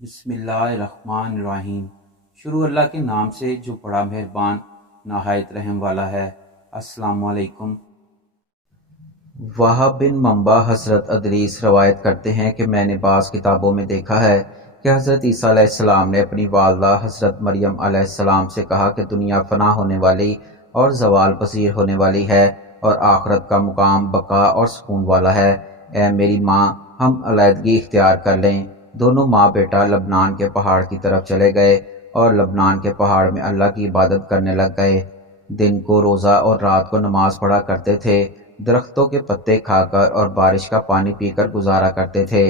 بسم اللہ الرحمن الرحیم۔ شروع اللہ کے نام سے جو بڑا مہربان نہایت رحم والا ہے۔ السلام علیکم۔ وہب بن منبع حضرت ادریس روایت کرتے ہیں کہ میں نے بعض کتابوں میں دیکھا ہے کہ حضرت عیسیٰ علیہ السلام نے اپنی والدہ حضرت مریم علیہ السلام سے کہا کہ دنیا فنا ہونے والی اور زوال پذیر ہونے والی ہے اور آخرت کا مقام بقا اور سکون والا ہے۔ اے میری ماں، ہم علیحدگی اختیار کر لیں۔ دونوں ماں بیٹا لبنان کے پہاڑ کی طرف چلے گئے اور لبنان کے پہاڑ میں اللہ کی عبادت کرنے لگ گئے۔ دن کو روزہ اور رات کو نماز پڑھا کرتے تھے، درختوں کے پتے کھا کر اور بارش کا پانی پی کر گزارا کرتے تھے۔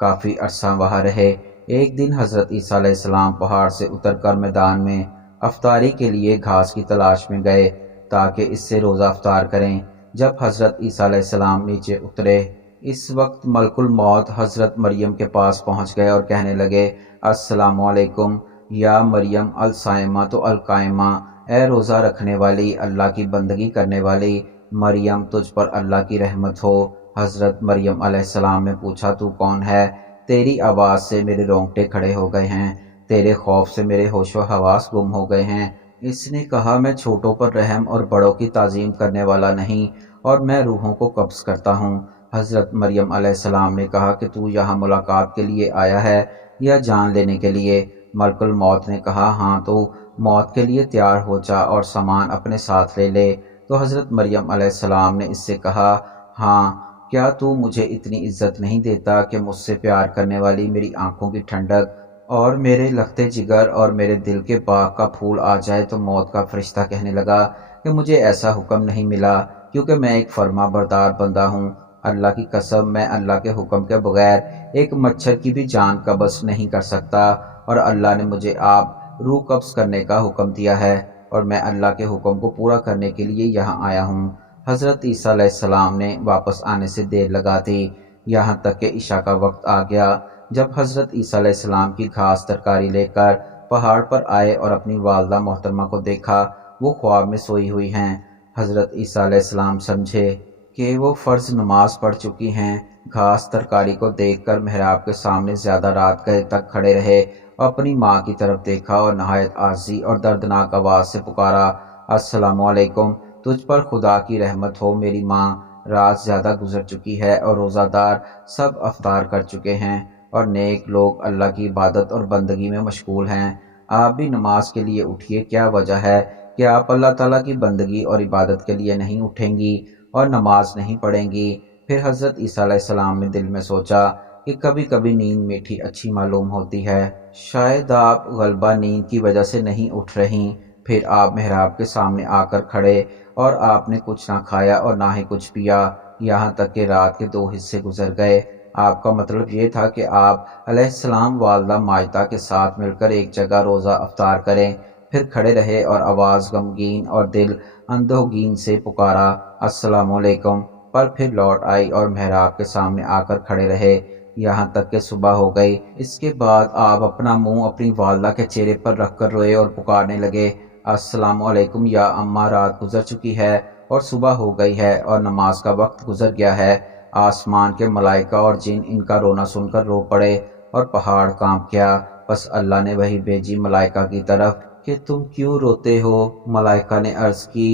کافی عرصہ وہاں رہے۔ ایک دن حضرت عیسیٰ علیہ السلام پہاڑ سے اتر کر میدان میں افطاری کے لیے گھاس کی تلاش میں گئے تاکہ اس سے روزہ افطار کریں۔ جب حضرت عیسیٰ علیہ السلام نیچے اترے، اس وقت ملک الموت حضرت مریم کے پاس پہنچ گئے اور کہنے لگے، السلام علیکم یا مریم الصائمہ تو القائمہ، اے روزہ رکھنے والی، اللہ کی بندگی کرنے والی مریم، تجھ پر اللہ کی رحمت ہو۔ حضرت مریم علیہ السلام نے پوچھا، تو کون ہے؟ تیری آواز سے میرے رونگٹے کھڑے ہو گئے ہیں، تیرے خوف سے میرے ہوش و حواس گم ہو گئے ہیں۔ اس نے کہا، میں چھوٹوں پر رحم اور بڑوں کی تعظیم کرنے والا نہیں، اور میں روحوں کو قبض کرتا ہوں۔ حضرت مریم علیہ السلام نے کہا کہ تو یہاں ملاقات کے لیے آیا ہے یا جان لینے کے لیے؟ ملک الموت نے کہا، ہاں، تو موت کے لیے تیار ہو جا اور سامان اپنے ساتھ لے لے۔ تو حضرت مریم علیہ السلام نے اس سے کہا، ہاں، کیا تو مجھے اتنی عزت نہیں دیتا کہ مجھ سے پیار کرنے والی میری آنکھوں کی ٹھنڈک اور میرے لختے جگر اور میرے دل کے باغ کا پھول آ جائے؟ تو موت کا فرشتہ کہنے لگا کہ مجھے ایسا حکم نہیں ملا، کیونکہ میں ایک فرما بردار بندہ ہوں۔ اللہ کی قسم، میں اللہ کے حکم کے بغیر ایک مچھر کی بھی جان قبض نہیں کر سکتا، اور اللہ نے مجھے آپ روح قبض کرنے کا حکم دیا ہے، اور میں اللہ کے حکم کو پورا کرنے کے لیے یہاں آیا ہوں۔ حضرت عیسیٰ علیہ السلام نے واپس آنے سے دیر لگا دی، یہاں تک کہ عشاء کا وقت آ گیا۔ جب حضرت عیسیٰ علیہ السلام کی گھاس ترکاری لے کر پہاڑ پر آئے اور اپنی والدہ محترمہ کو دیکھا، وہ خواب میں سوئی ہوئی ہیں، حضرت عیسیٰ علیہ السلام سمجھے کہ وہ فرض نماز پڑھ چکی ہیں۔ گھاس ترکاری کو دیکھ کر محراب کے سامنے زیادہ رات گئے تک کھڑے رہے اور اپنی ماں کی طرف دیکھا اور نہایت عاجزی اور دردناک آواز سے پکارا، السلام علیکم، تجھ پر خدا کی رحمت ہو میری ماں۔ رات زیادہ گزر چکی ہے اور روزہ دار سب افطار کر چکے ہیں اور نیک لوگ اللہ کی عبادت اور بندگی میں مشغول ہیں۔ آپ بھی نماز کے لیے اٹھیے۔ کیا وجہ ہے کہ آپ اللہ تعالیٰ کی بندگی اور عبادت کے لیے نہیں اٹھیں گی اور نماز نہیں پڑھیں گی؟ پھر حضرت عیسیٰ علیہ السلام نے دل میں سوچا کہ کبھی کبھی نیند میٹھی اچھی معلوم ہوتی ہے، شاید آپ غلبہ نیند کی وجہ سے نہیں اٹھ رہیں۔ پھر آپ محراب کے سامنے آ کر کھڑے اور آپ نے کچھ نہ کھایا اور نہ ہی کچھ پیا، یہاں تک کہ رات کے 2 حصے گزر گئے۔ آپ کا مطلب یہ تھا کہ آپ علیہ السلام والدہ ماجدہ کے ساتھ مل کر ایک جگہ روزہ افطار کریں۔ پھر کھڑے رہے اور آواز غمگین اور دل اندوہگین سے پکارا، السلام علیکم، پر پھر لوٹ آئی اور محراب کے سامنے آ کر کھڑے رہے یہاں تک کہ صبح ہو گئی۔ اس کے بعد آپ اپنا منہ اپنی والدہ کے چہرے پر رکھ کر روئے اور پکارنے لگے، السلام علیکم یا اماں، رات گزر چکی ہے اور صبح ہو گئی ہے اور نماز کا وقت گزر گیا ہے۔ آسمان کے ملائکہ اور جن ان کا رونا سن کر رو پڑے اور پہاڑ کانپ گیا۔ بس اللہ نے وحی بھیجی ملائکہ کی طرف کہ تم کیوں روتے ہو؟ ملائکہ نے عرض کی،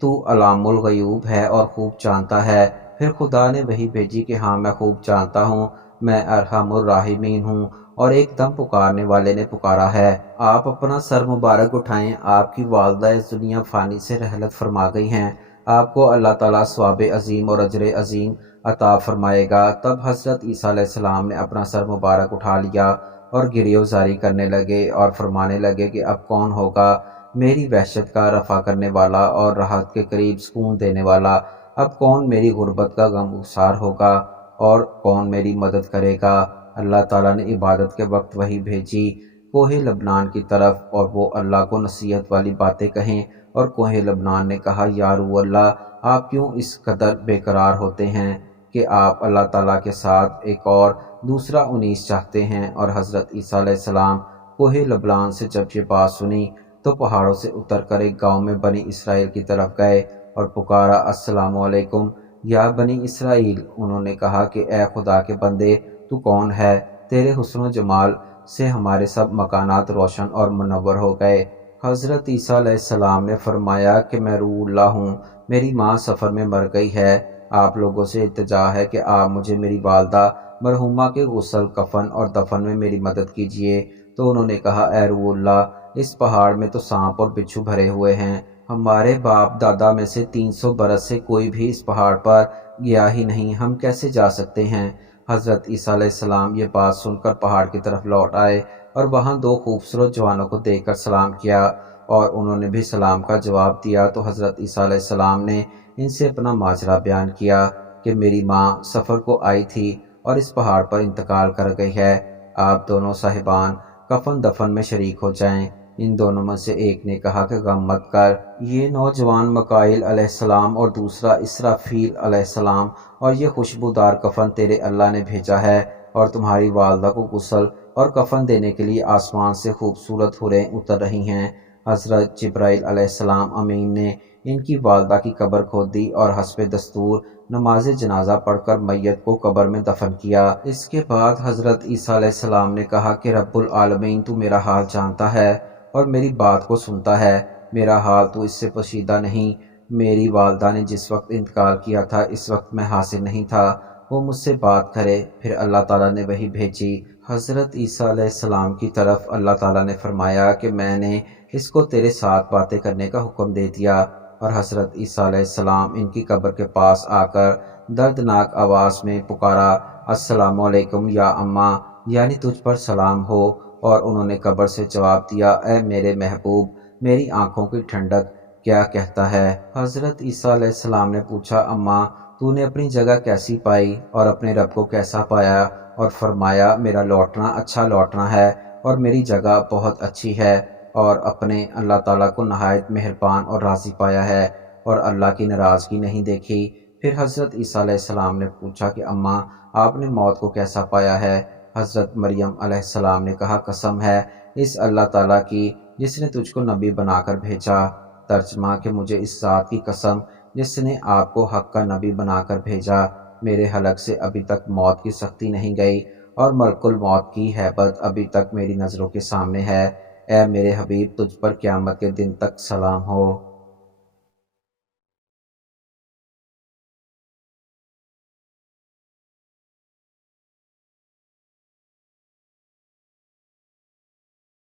تو علام الغیوب ہے اور خوب جانتا ہے۔ پھر خدا نے وحی بھیجی کہ ہاں، میں خوب جانتا ہوں، میں ارحم الراحمین ہوں، اور ایک دم پکارنے والے نے پکارا ہے۔ آپ اپنا سر مبارک اٹھائیں، آپ کی والدہ اس دنیا فانی سے رحلت فرما گئی ہیں، آپ کو اللہ تعالیٰ ثواب عظیم اور اجر عظیم عطا فرمائے گا۔ تب حضرت عیسیٰ علیہ السلام نے اپنا سر مبارک اٹھا لیا اور گریہ زاری کرنے لگے اور فرمانے لگے کہ اب کون ہوگا میری وحشت کا رفع کرنے والا اور راحت کے قریب سکون دینے والا؟ اب کون میری غربت کا غم گسار ہوگا اور کون میری مدد کرے گا؟ اللہ تعالیٰ نے عبادت کے وقت وحی بھیجی کوہ لبنان کی طرف، اور وہ اللہ کو نصیحت والی باتیں کہیں، اور کوہ لبنان نے کہا، یا روح اللہ، آپ کیوں اس قدر بے قرار ہوتے ہیں کہ آپ اللہ تعالیٰ کے ساتھ ایک اور دوسرا انیس چاہتے ہیں؟ اور حضرت عیسیٰ علیہ السلام کوہ لبنان سے جب یہ بات سنی تو پہاڑوں سے اتر کر ایک گاؤں میں بنی اسرائیل کی طرف گئے اور پکارا، السلام علیکم یا بنی اسرائیل۔ انہوں نے کہا کہ اے خدا کے بندے، تو کون ہے؟ تیرے حسن و جمال سے ہمارے سب مکانات روشن اور منور ہو گئے۔ حضرت عیسیٰ علیہ السلام نے فرمایا کہ میں روح اللہ ہوں، میری ماں سفر میں مر گئی ہے، آپ لوگوں سے التجا ہے کہ آپ مجھے میری والدہ مرحومہ کے غسل، کفن اور دفن میں میری مدد کیجیے۔ تو انہوں نے کہا، اے روح اللہ، اس پہاڑ میں تو سانپ اور بچھو بھرے ہوئے ہیں، ہمارے باپ دادا میں سے 300 برس سے کوئی بھی اس پہاڑ پر گیا ہی نہیں، ہم کیسے جا سکتے ہیں؟ حضرت عیسیٰ علیہ السلام یہ بات سن کر پہاڑ کی طرف لوٹ آئے اور وہاں 2 خوبصورت جوانوں کو دیکھ کر سلام کیا، اور انہوں نے بھی سلام کا جواب دیا۔ تو حضرت عیسیٰ علیہ السلام نے ان سے اپنا ماجرا بیان کیا کہ میری ماں سفر کو آئی تھی اور اس پہاڑ پر انتقال کر گئی ہے، آپ دونوں صاحبان کفن دفن میں شریک ہو جائیں۔ ان دونوں میں سے ایک نے کہا کہ غم مت کر، یہ نوجوان مکائل علیہ السلام اور دوسرا اسرافیل علیہ السلام، اور یہ خوشبودار کفن تیرے اللہ نے بھیجا ہے، اور تمہاری والدہ کو غسل اور کفن دینے کے لیے آسمان سے خوبصورت حوریں اتر رہی ہیں۔ حضرت جبرائیل علیہ السلام امین نے ان کی والدہ کی قبر کھود دی اور حسب دستور نماز جنازہ پڑھ کر میت کو قبر میں دفن کیا۔ اس کے بعد حضرت عیسیٰ علیہ السلام نے کہا کہ رب العالمین تو میرا حال جانتا ہے اور میری بات کو سنتا ہے، میرا حال تو اس سے پوشیدہ نہیں۔ میری والدہ نے جس وقت انتقال کیا تھا اس وقت میں حاضر نہیں تھا، وہ مجھ سے بات کرے۔ پھر اللہ تعالیٰ نے وحی بھیجی حضرت عیسیٰ علیہ السلام کی طرف۔ اللہ تعالیٰ نے فرمایا کہ میں نے اس کو تیرے ساتھ باتیں کرنے کا حکم دے دیا، اور حضرت عیسیٰ علیہ السلام ان کی قبر کے پاس آ کر دردناک آواز میں پکارا، السلام علیکم یا اماں، یعنی تجھ پر سلام ہو، اور انہوں نے قبر سے جواب دیا، اے میرے محبوب، میری آنکھوں کی ٹھنڈک، کیا کہتا ہے؟ حضرت عیسیٰ علیہ السلام نے پوچھا، اماں تو نے اپنی جگہ کیسی پائی اور اپنے رب کو کیسا پایا؟ اور فرمایا، میرا لوٹنا اچھا لوٹنا ہے اور میری جگہ بہت اچھی ہے، اور اپنے اللہ تعالیٰ کو نہایت مہربان اور راضی پایا ہے، اور اللہ کی ناراضگی نہیں دیکھی۔ پھر حضرت عیسیٰ علیہ السلام نے پوچھا کہ اماں آپ نے موت کو کیسا پایا ہے؟ حضرت مریم علیہ السلام نے کہا، قسم ہے اس اللہ تعالیٰ کی جس نے تجھ کو نبی بنا کر بھیجا۔ ترجمہ کہ مجھے اس ذات کی قسم جس نے آپ کو حق کا نبی بنا کر بھیجا، میرے حلق سے ابھی تک موت کی سختی نہیں گئی، اور ملک الموت کی ہیبت ابھی تک میری نظروں کے سامنے ہے۔ اے میرے حبیب، تجھ پر قیامت کے دن تک سلام ہو۔